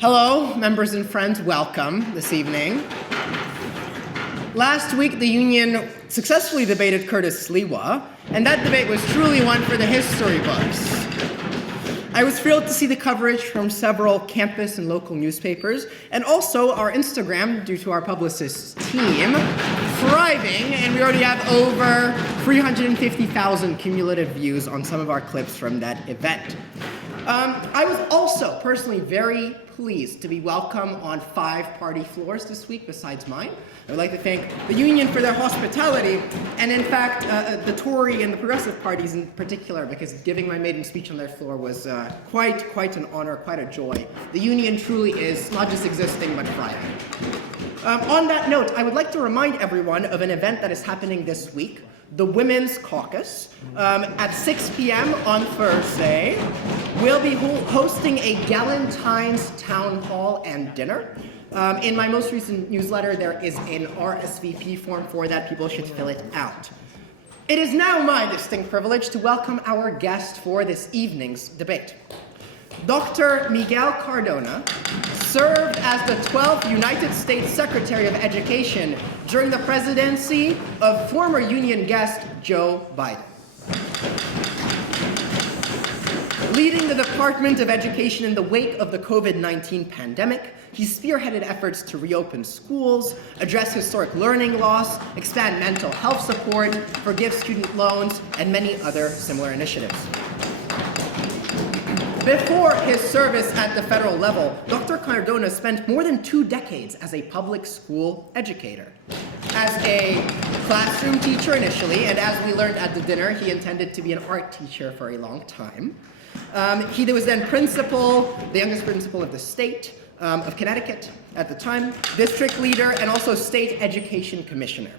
Hello, members and friends, welcome this evening. Last week, the union successfully debated Curtis Sliwa, and that debate was truly one for the history books. I was thrilled to see the coverage from several campus and local newspapers, and also our Instagram, due to our publicist team, thriving, and we already have over 350,000 cumulative views on some of our clips from that event. I was also personally very pleased to be welcome on 5 party floors this week besides mine. I would like to thank the union for their hospitality, and in fact, the Tory and the progressive parties in particular, because giving my maiden speech on their floor was quite an honor, quite a joy. The union truly is not just existing, but thriving. On that note, I would like to remind everyone of an event that is happening this week, the Women's Caucus. At 6 p.m. on Thursday, we'll be hosting a Galentine's Town Hall and dinner. In my most recent newsletter, there is an RSVP form for that. People should fill it out. It is now my distinct privilege to welcome our guest for this evening's debate. Dr. Miguel Cardona served as the 12th United States Secretary of Education during the presidency of former union guest Joe Biden. Leading the Department of Education in the wake of the COVID-19 pandemic, he spearheaded efforts to reopen schools, address historic learning loss, expand mental health support, forgive student loans, and many other similar initiatives. Before his service at the federal level, Dr. Cardona spent more than 2 decades as a public school educator. As a classroom teacher initially, and as we learned at the dinner, he intended to be an art teacher for a long time. He was then principal, the youngest principal of the state of Connecticut at the time, district leader, and also state education commissioner.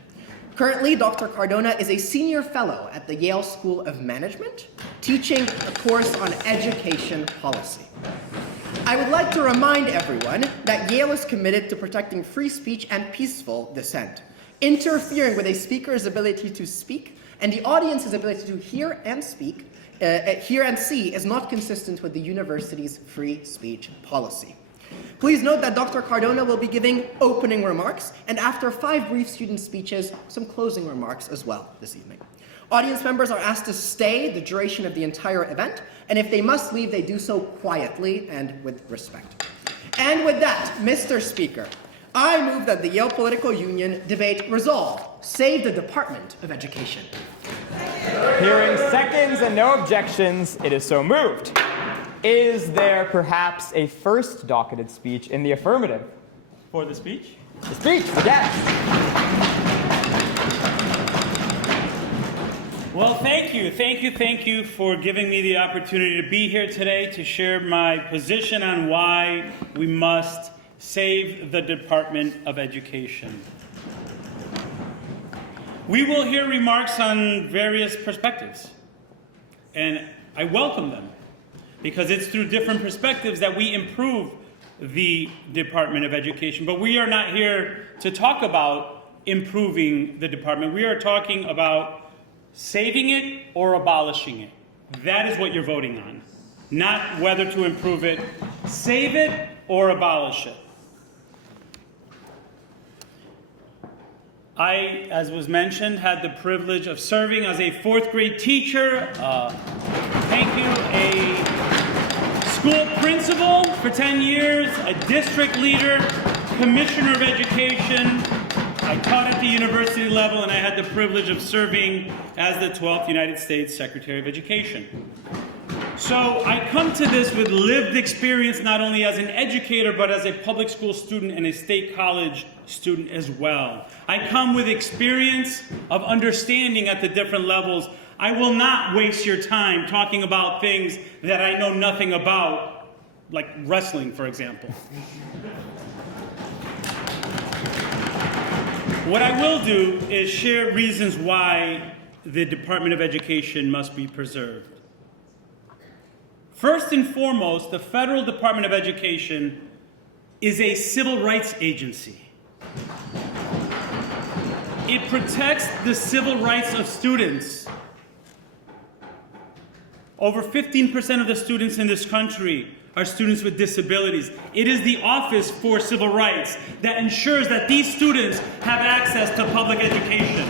Currently, Dr. Cardona is a senior fellow at the Yale School of Management, teaching a course on education policy. I would like to remind everyone that Yale is committed to protecting free speech and peaceful dissent. Interfering with a speaker's ability to speak and the audience's ability to hear and see is not consistent with the university's free speech policy. Please note that Dr. Cardona will be giving opening remarks, and after 5 brief student speeches, some closing remarks as well this evening. Audience members are asked to stay the duration of the entire event, and if they must leave, they do so quietly and with respect. And with that, Mr. Speaker, I move that the Yale Political Union debate resolve, save the Department of Education. Hearing seconds and no objections, it is so moved. Is there perhaps a first docketed speech in the affirmative? For the speech? The speech, yes. Well, thank you for giving me the opportunity to be here today to share my position on why we must save the Department of Education. We will hear remarks on various perspectives, and I welcome them, because it's through different perspectives that we improve the Department of Education. But we are not here to talk about improving the department. We are talking about saving it or abolishing it. That is what you're voting on, not whether to improve it, save it, or abolish it. I, as was mentioned, had the privilege of serving as a 4th grade teacher. A school principal for 10 years, a district leader, commissioner of education. I taught at the university level, and I had the privilege of serving as the 12th United States Secretary of Education. So I come to this with lived experience, not only as an educator, but as a public school student and a state college student as well. I come with experience of understanding at the different levels. I will not waste your time talking about things that I know nothing about, like wrestling, for example. What I will do is share reasons why the Department of Education must be preserved. First and foremost, the Federal Department of Education is a civil rights agency. It protects the civil rights of students. Over 15% of the students in this country are students with disabilities. It is the Office for Civil Rights that ensures that these students have access to public education.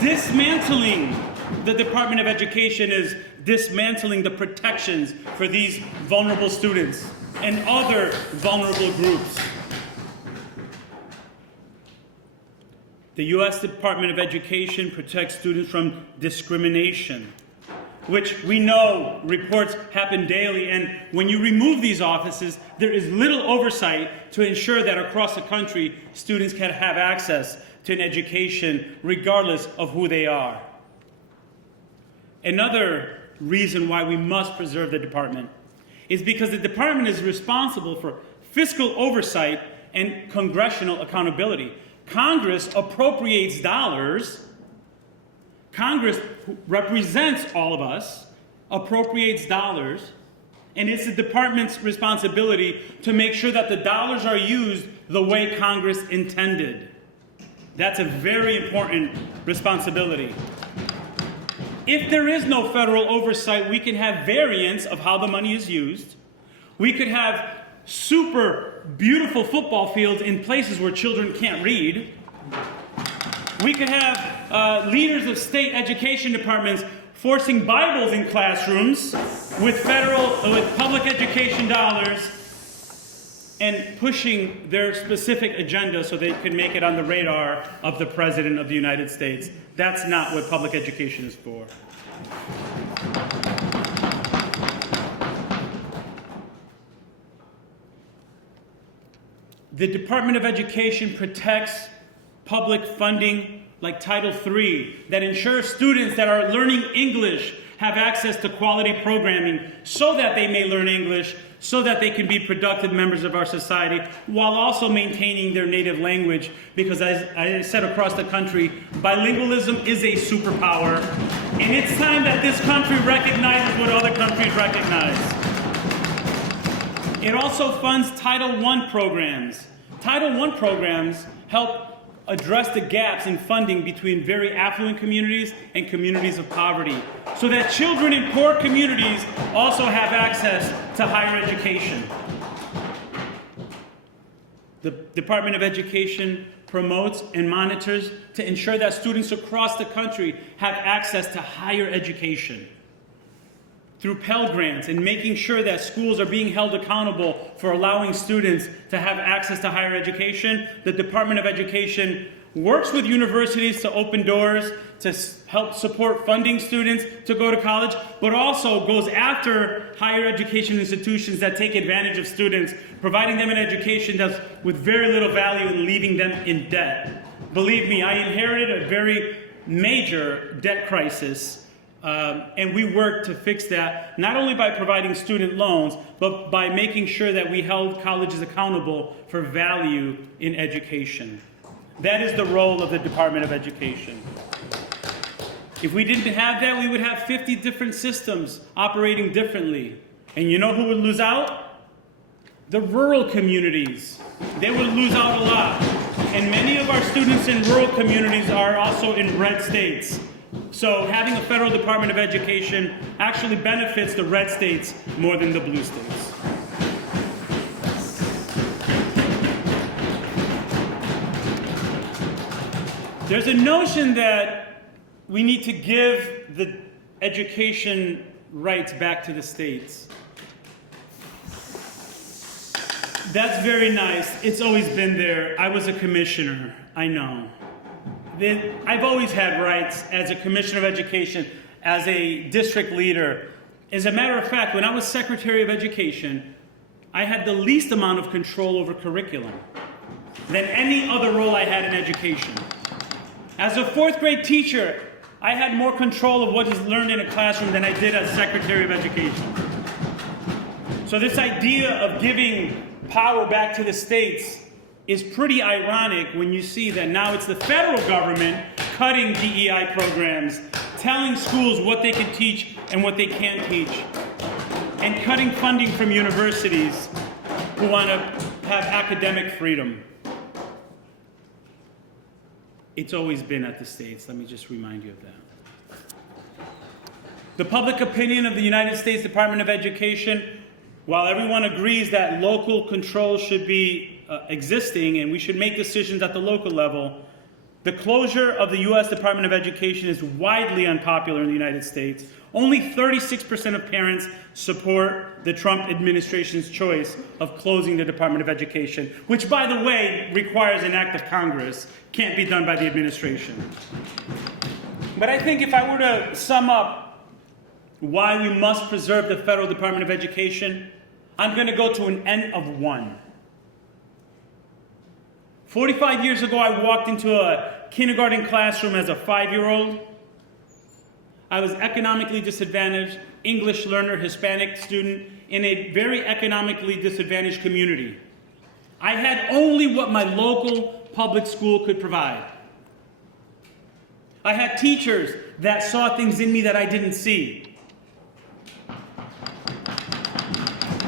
Dismantling the Department of Education is dismantling the protections for these vulnerable students and other vulnerable groups. The U.S. Department of Education protects students from discrimination, which we know reports happen daily, and when you remove these offices, there is little oversight to ensure that across the country, students can have access to an education regardless of who they are. Another reason why we must preserve the department is because the department is responsible for fiscal oversight and congressional accountability. Congress appropriates dollars. Congress, who represents all of us, appropriates dollars, and it's the department's responsibility to make sure that the dollars are used the way Congress intended. That's a very important responsibility. If there is no federal oversight, we can have variance of how the money is used. We could have super beautiful football fields in places where children can't read. We could have leaders of state education departments forcing Bibles in classrooms with public education dollars and pushing their specific agenda so they can make it on the radar of the President of the United States. That's not what public education is for. The Department of Education protects public funding like Title III that ensures students that are learning English have access to quality programming so that they may learn English, so that they can be productive members of our society while also maintaining their native language, because as I said across the country, bilingualism is a superpower, and it's time that this country recognizes what other countries recognize. It also funds Title I programs. Title I programs help address the gaps in funding between very affluent communities and communities of poverty, so that children in poor communities also have access to higher education. The Department of Education promotes and monitors to ensure that students across the country have access to higher education through Pell Grants and making sure that schools are being held accountable for allowing students to have access to higher education. The Department of Education works with universities to open doors, to help support funding students to go to college, but also goes after higher education institutions that take advantage of students, providing them an education that's with very little value and leaving them in debt. Believe me, I inherited a very major debt crisis, and we worked to fix that, not only by providing student loans, but by making sure that we held colleges accountable for value in education. That is the role of the Department of Education. If we didn't have that, we would have 50 different systems operating differently. And you know who would lose out? The rural communities. They would lose out a lot. And many of our students in rural communities are also in red states. So having a federal Department of Education actually benefits the red states more than the blue states. There's a notion that we need to give the education rights back to the states. That's very nice. It's always been there. I was a commissioner. I know. I've always had rights as a commissioner of education, as a district leader. As a matter of fact, when I was Secretary of Education, I had the least amount of control over curriculum than any other role I had in education. As a fourth grade teacher, I had more control of what is learned in a classroom than I did as Secretary of Education. So this idea of giving power back to the states is pretty ironic when you see that now it's the federal government cutting DEI programs, telling schools what they can teach and what they can't teach, and cutting funding from universities who want to have academic freedom. It's always been at the states. Let me just remind you of that. The public opinion of the United States Department of Education, while everyone agrees that local control should be existing and we should make decisions at the local level, the closure of the U.S. Department of Education is widely unpopular in the United States. Only 36% of parents support the Trump administration's choice of closing the Department of Education, which, by the way, requires an act of Congress, can't be done by the administration. But I think if I were to sum up why we must preserve the Federal Department of Education, I'm going to go to an N of 1. 45 years ago, I walked into a kindergarten classroom as a 5-year-old. I was economically disadvantaged, English learner, Hispanic student in a very economically disadvantaged community. I had only what my local public school could provide. I had teachers that saw things in me that I didn't see.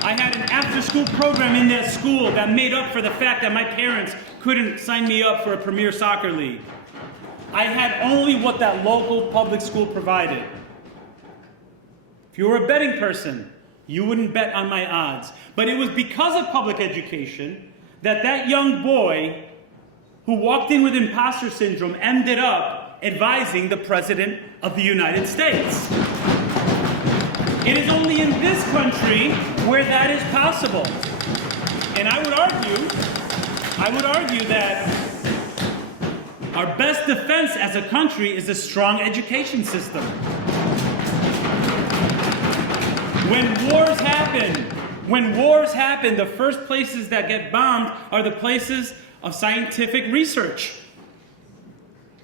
I had an after-school program in that school that made up for the fact that my parents couldn't sign me up for a premier soccer league. I had only what that local public school provided. If you were a betting person, you wouldn't bet on my odds. But it was because of public education that that young boy who walked in with imposter syndrome ended up advising the President of the United States. It is only in this country where that is possible. And I would argue that our best defense as a country is a strong education system. When wars happen, the first places that get bombed are the places of scientific research.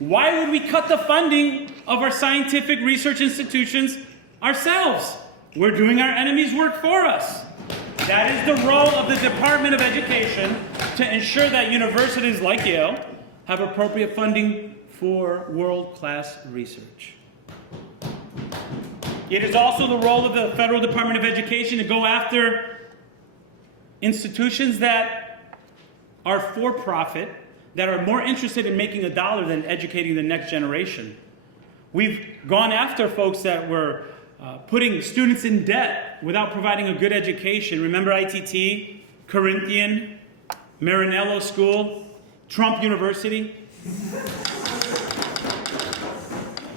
Why would we cut the funding of our scientific research institutions ourselves? We're doing our enemies' work for us. That is the role of the Department of Education, to ensure that universities like Yale have appropriate funding for world-class research. It is also the role of the Federal Department of Education to go after institutions that are for-profit, that are more interested in making a dollar than educating the next generation. We've gone after folks that were putting students in debt without providing a good education. Remember ITT, Corinthian, Marinello School, Trump University?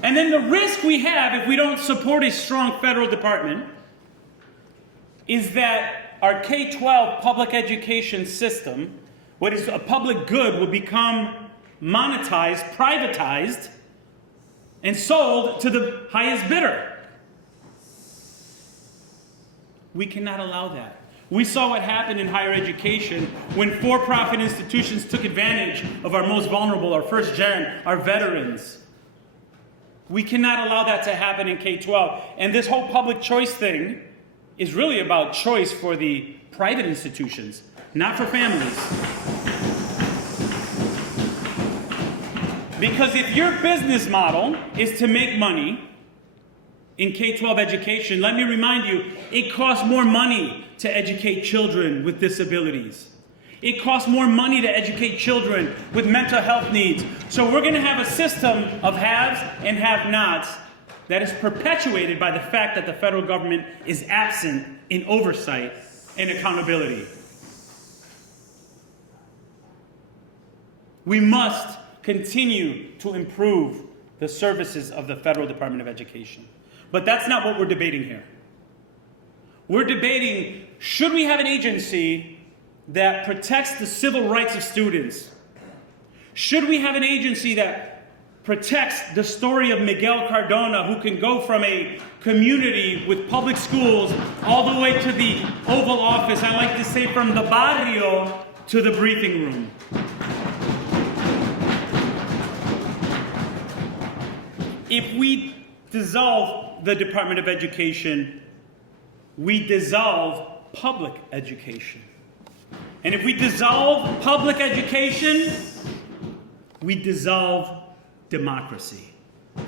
And then the risk we have if we don't support a strong federal department is that our K-12 public education system, what is a public good, will become monetized, privatized, and sold to the highest bidder. We cannot allow that. We saw what happened in higher education when for-profit institutions took advantage of our most vulnerable, our first gen, our veterans. We cannot allow that to happen in K-12. And this whole public choice thing is really about choice for the private institutions, not for families. Because if your business model is to make money in K-12 education, let me remind you, it costs more money to educate children with disabilities. It costs more money to educate children with mental health needs. So we're going to have a system of haves and have-nots that is perpetuated by the fact that the federal government is absent in oversight and accountability. We must continue to improve the services of the Federal Department of Education. But that's not what we're debating here. We're debating, should we have an agency that protects the civil rights of students? Should we have an agency that protects the story of Miguel Cardona, who can go from a community with public schools all the way to the Oval Office, I like to say from the barrio to the briefing room? If we dissolve the Department of Education, we dissolve public education. And if we dissolve public education, we dissolve democracy.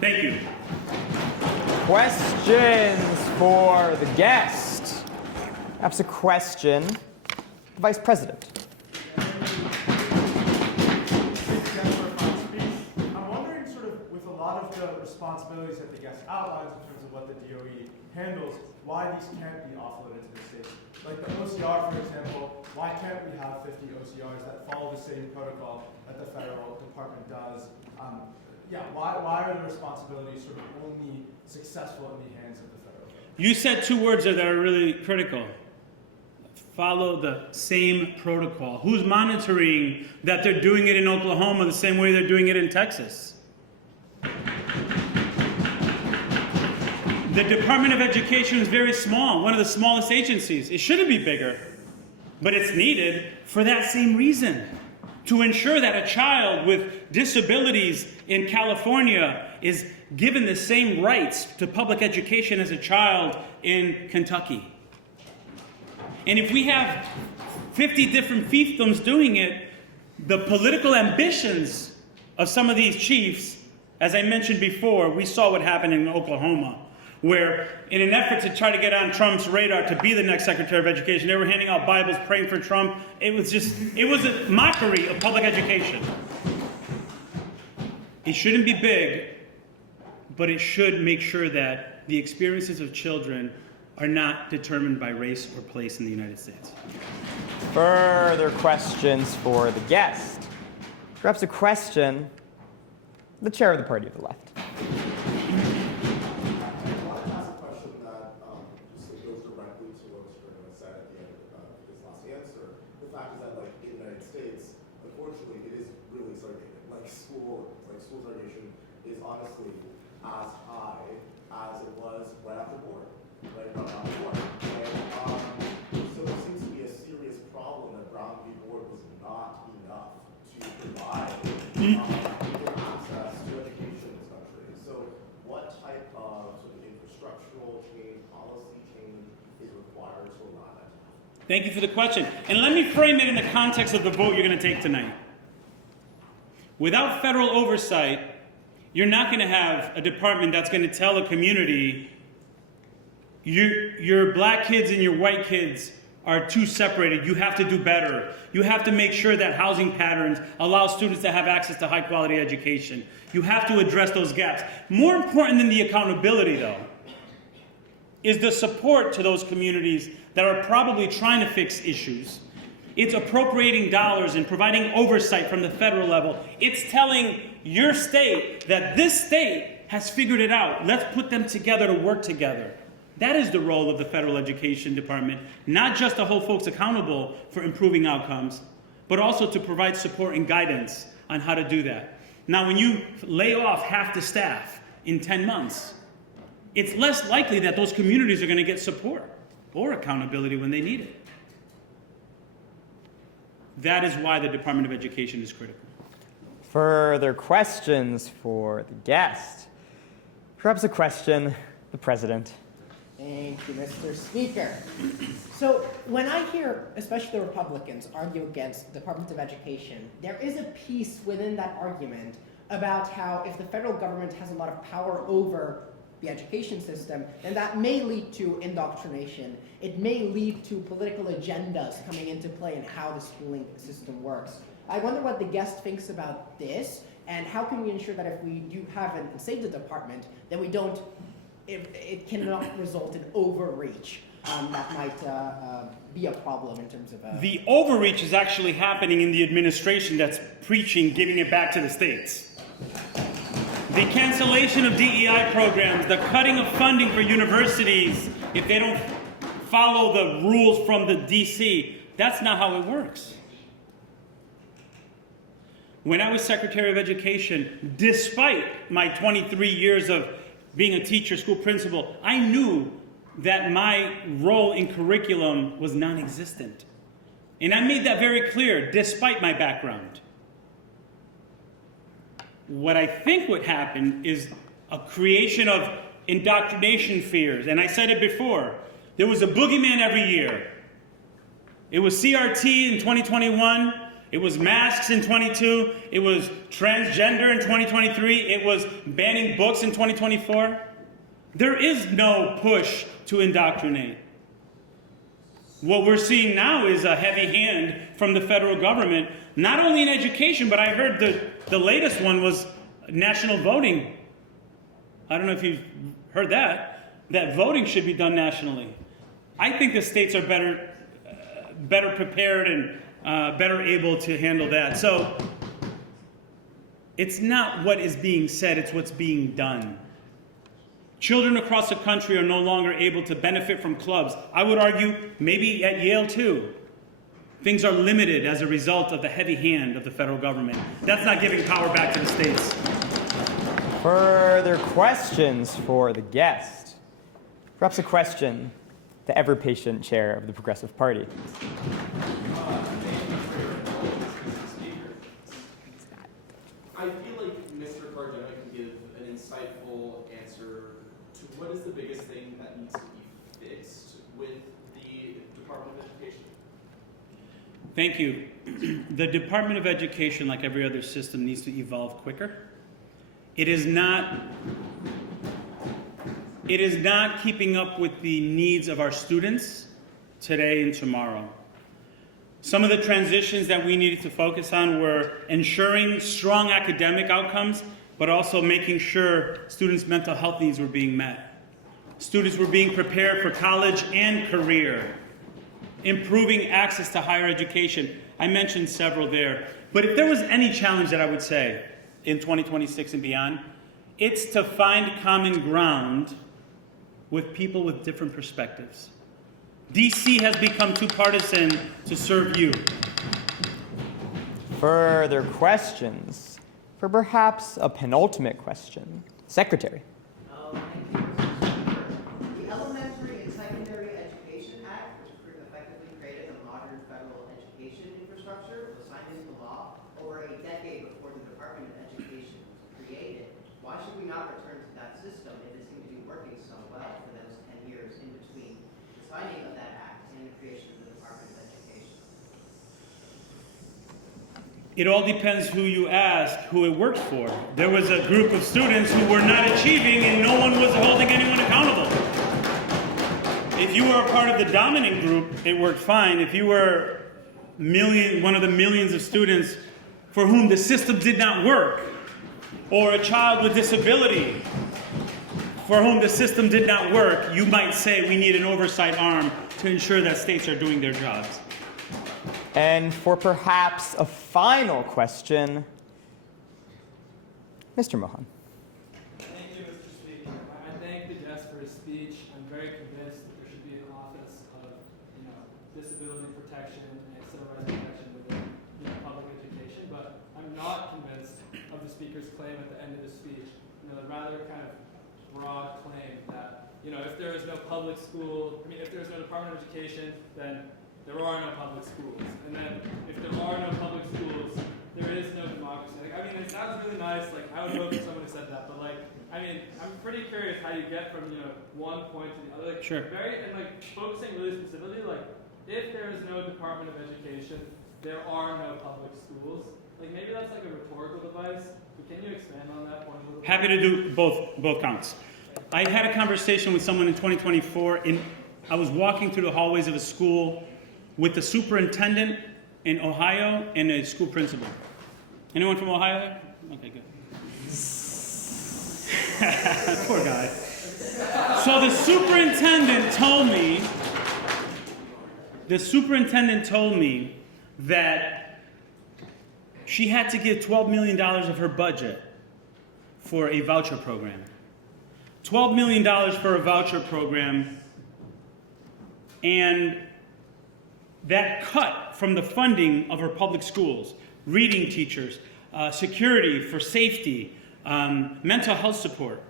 Thank you. Questions for the guest? Perhaps a question, the Vice President. I'm wondering, sort of, with a lot of the responsibilities that the guest outlines in terms of what the DOE handles, why these can't be offloaded to the states. Like the OCR, for example, why can't we have 50 OCRs that follow the same protocol that the federal department does? Why are the responsibilities sort of only successful in the hands of the federal government? You said two words there that are really critical. Follow the same protocol. Who's monitoring that they're doing it in Oklahoma the same way they're doing it in Texas? The Department of Education is very small, one of the smallest agencies. It shouldn't be bigger, but it's needed for that same reason, to ensure that a child with disabilities in California is given the same rights to public education as a child in Kentucky. And if we have 50 different fiefdoms doing it, the political ambitions of some of these chiefs, as I mentioned before, we saw what happened in Oklahoma, where in an effort to try to get on Trump's radar to be the next Secretary of Education, they were handing out Bibles praying for Trump. It was a mockery of public education. It shouldn't be big, but it should make sure that the experiences of children are not determined by race or place in the United States. Further questions for the guest? Perhaps a question, the chair of the party of the left. I want to ask a question that just goes directly to what Mr. Cardona said at the end of his last answer. The fact is that, like, in the United States, unfortunately, it is really segregated. Like school segregation is honestly as high as it was right after the war, right about the war. And so there seems to be a serious problem that Brown v. Board was not enough to provide equal access to education in this country. So what type of sort of infrastructural change, policy change is required to allow that to happen? Thank you for the question. And let me frame it in the context of the vote you're going to take tonight. Without federal oversight, you're not going to have a department that's going to tell a community your black kids and your white kids are too separated. You have to do better. You have to make sure that housing patterns allow students to have access to high quality education. You have to address those gaps. More important than the accountability, though, is the support to those communities that are probably trying to fix issues. It's appropriating dollars and providing oversight from the federal level. It's telling your state that this state has figured it out. Let's put them together to work together. That is the role of the federal education department, not just to hold folks accountable for improving outcomes, but also to provide support and guidance on how to do that. Now, when you lay off half the staff in 10 months, it's less likely that those communities are going to get support or accountability when they need it. That is why the Department of Education is critical. Further questions for the guest? Perhaps a question, the president. Thank you, Mr. Speaker. So when I hear, especially the Republicans, argue against the Department of Education, there is a piece within that argument about how if the federal government has a lot of power over the education system, then that may lead to indoctrination. It may lead to political agendas coming into play in how the schooling system works. I wonder what the guest thinks about this, and how can we ensure that if we do have and save the department, then we don't, it cannot result in overreach that might be a problem in terms of... The overreach is actually happening in the administration that's preaching giving it back to the states. The cancellation of DEI programs, the cutting of funding for universities if they don't follow the rules from the DC, that's not how it works. When I was Secretary of Education, despite my 23 years of being a teacher, school principal, I knew that my role in curriculum was non-existent. And I made that very clear, despite my background. What I think would happen is a creation of indoctrination fears. And I said it before, there was a boogeyman every year. It was CRT in 2021. It was masks in 22. It was transgender in 2023. It was banning books in 2024. There is no push to indoctrinate. What we're seeing now is a heavy hand from the federal government, not only in education, but I heard the latest one was national voting. I don't know if you've heard that voting should be done nationally. I think the states are better prepared and better able to handle that. So it's not what is being said, it's what's being done. Children across the country are no longer able to benefit from clubs. I would argue maybe at Yale too. Things are limited as a result of the heavy hand of the federal government. That's not giving power back to the states. Further questions for the guest? Perhaps a question to ever-patient chair of the Progressive Party. I feel like Mr. Cardona can give an insightful answer to what is the biggest thing that needs to be fixed with the Department of Education. Thank you. The Department of Education, like every other system, needs to evolve quicker. It is not keeping up with the needs of our students today and tomorrow. Some of the transitions that we needed to focus on were ensuring strong academic outcomes, but also making sure students' mental health needs were being met. Students were being prepared for college and career. Improving access to higher education. I mentioned several there. But if there was any challenge that I would say in 2026 and beyond, it's to find common ground with people with different perspectives. DC has become too partisan to serve you. Further questions? For perhaps a penultimate question. Secretary. Thank you. The Elementary and Secondary Education Act, which effectively created a modern federal education infrastructure, was signed into law over a decade before the Department of Education was created. Why should we not return to that system if it seemed to be working so well for those 10 years in between the signing of that act and the creation of the Department of Education? It all depends who you ask, who it works for. There was a group of students who were not achieving and no one was holding anyone accountable. If you were a part of the dominant group, it worked fine. If you were one of the millions of students for whom the system did not work, or a child with disability for whom the system did not work, you might say we need an oversight arm to ensure that states are doing their jobs. And for perhaps a final question, Mr. Mohan. Thank you, Mr. Speaker. I thank the guest for his speech. I'm very convinced that there should be an office of, disability protection and civil rights protection within, public education. But I'm not convinced of the speaker's claim at the end of the speech. The rather kind of broad claim that, if there is no public school, if there's no Department of Education, then there are no public schools. And then if there are no public schools, there is no democracy. It sounds really nice. I would vote for someone who said that. But I'm pretty curious how you get from, one point to the other. Sure. Focusing really specifically, if there is no Department of Education, there are no public schools. Maybe that's a rhetorical device. But can you expand on that point a little bit? Happy to do both counts. I had a conversation with someone in 2024. I was walking through the hallways of a school with the superintendent in Ohio and a school principal. Anyone from Ohio? Okay, good. Poor guy. So the superintendent told me that she had to give $12 million of her budget for a voucher program. $12 million for a voucher program, and that cut from the funding of our public schools, reading teachers, security for safety, mental health support.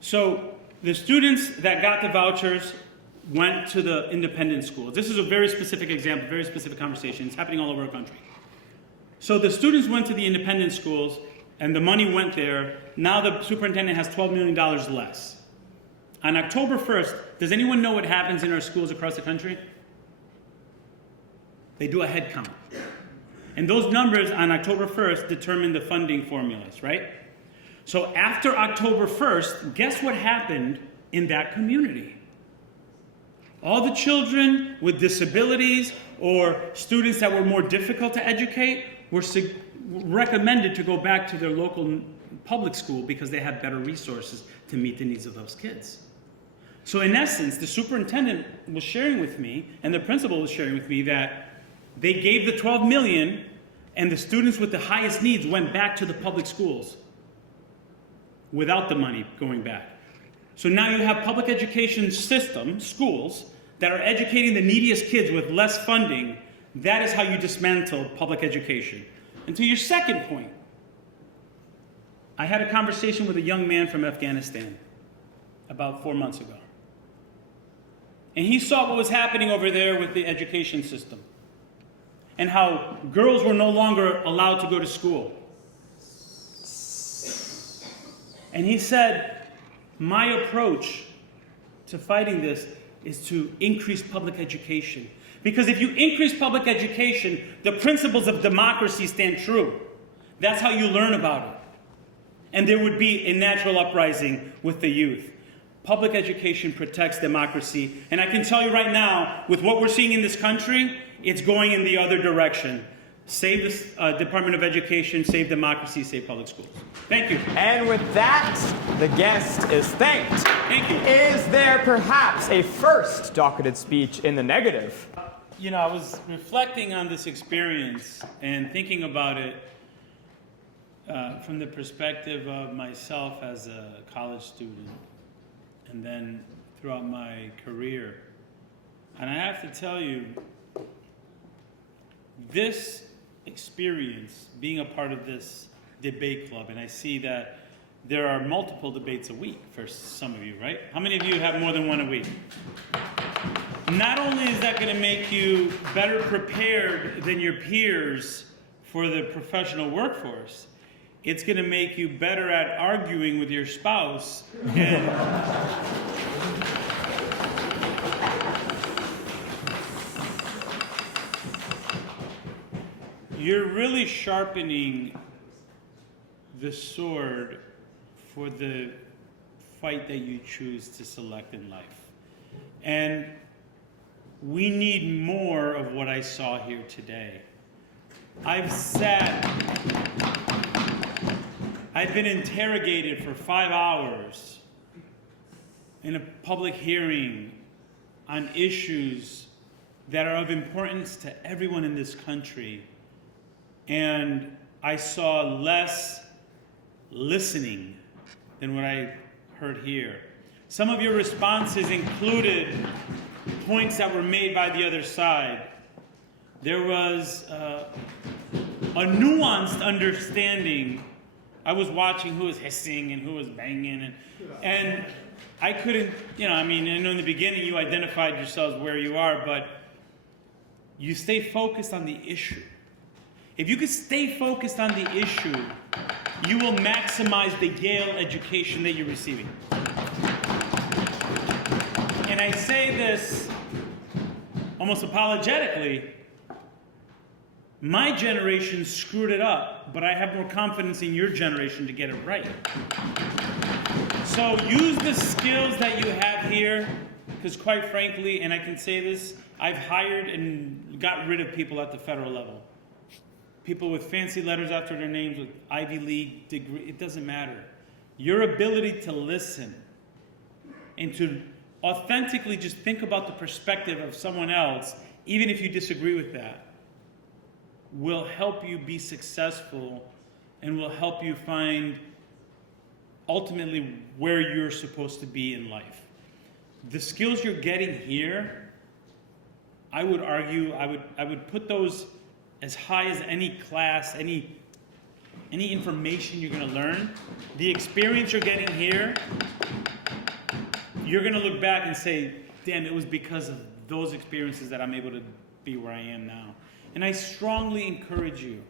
So the students that got the vouchers went to the independent schools. This is a very specific example, very specific conversation. It's happening all over our country. So the students went to the independent schools, and the money went there. Now the superintendent has $12 million less. On October 1st, does anyone know what happens in our schools across the country? They do a head count. And those numbers on October 1st determine the funding formulas, right? So after October 1st, guess what happened in that community? All the children with disabilities or students that were more difficult to educate were recommended to go back to their local public school because they have better resources to meet the needs of those kids. So in essence, the superintendent was sharing with me, and the principal was sharing with me, that they gave the 12 million, and the students with the highest needs went back to the public schools without the money going back. So now you have public education system, schools, that are educating the neediest kids with less funding. That is how you dismantle public education. And to your second point, I had a conversation with a young man from Afghanistan about 4 months ago. And he saw what was happening over there with the education system and how girls were no longer allowed to go to school. And he said, my approach to fighting this is to increase public education. Because if you increase public education, the principles of democracy stand true. That's how you learn about it. And there would be a natural uprising with the youth. Public education protects democracy. And I can tell you right now, with what we're seeing in this country, it's going in the other direction. Save the Department of Education, save democracy, save public schools. Thank you. And with that, the guest is thanked. Thank you. Is there perhaps a first docketed speech in the negative? You know, I was reflecting on this experience and thinking about it from the perspective of myself as a college student and then throughout my career. And I have to tell you, this experience, being a part of this debate club, and I see that there are multiple debates a week for some of you, right? How many of you have more than one a week? Not only is that going to make you better prepared than your peers for the professional workforce, it's going to make you better at arguing with your spouse and you're really sharpening the sword for the fight that you choose to select in life. And we need more of what I saw here today. I've been interrogated for 5 hours in a public hearing on issues that are of importance to everyone in this country. And I saw less listening than what I heard here. Some of your responses included points that were made by the other side. There was a nuanced understanding. I was watching who was hissing and who was banging, and I couldn't, I know in the beginning you identified yourselves where you are, but you stay focused on the issue. If you could stay focused on the issue, you will maximize the Yale education that you're receiving. And I say this almost apologetically. My generation screwed it up, but I have more confidence in your generation to get it right. So use the skills that you have here, because quite frankly, and I can say this, I've hired and got rid of people at the federal level. People with fancy letters after their names, with Ivy League degree, it doesn't matter. Your ability to listen and to authentically just think about the perspective of someone else, even if you disagree with that, will help you be successful and will help you find ultimately where you're supposed to be in life. The skills you're getting here, I would argue, I would put those as high as any class, any information you're going to learn. The experience you're getting here, you're going to look back and say, damn, it was because of those experiences that I'm able to be where I am now. And I strongly encourage you,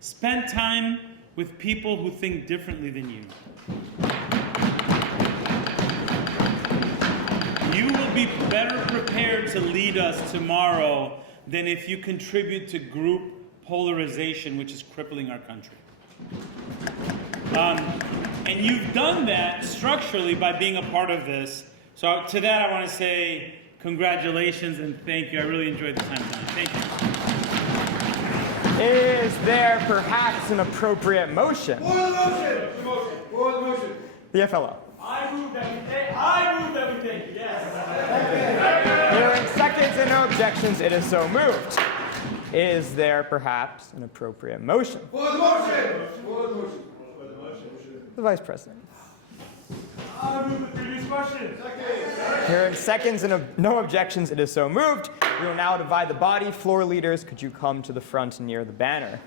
spend time with people who think differently than you. You will be better prepared to lead us tomorrow than if you contribute to group polarization, which is crippling our country. And you've done that structurally by being a part of this. So to that I want to say congratulations and thank you. I really enjoyed the time tonight. Thank you. Is there perhaps an appropriate motion? For the motion. For the motion. The FLO. I move that we take. Yes. Hearing seconds and no objections, it is so moved. Is there perhaps an appropriate motion? For the motion. For the motion. The Vice President. I move the previous question. Hearing seconds and no objections, it is so moved. We will now divide the body. Floor leaders, could you come to the front near the banner?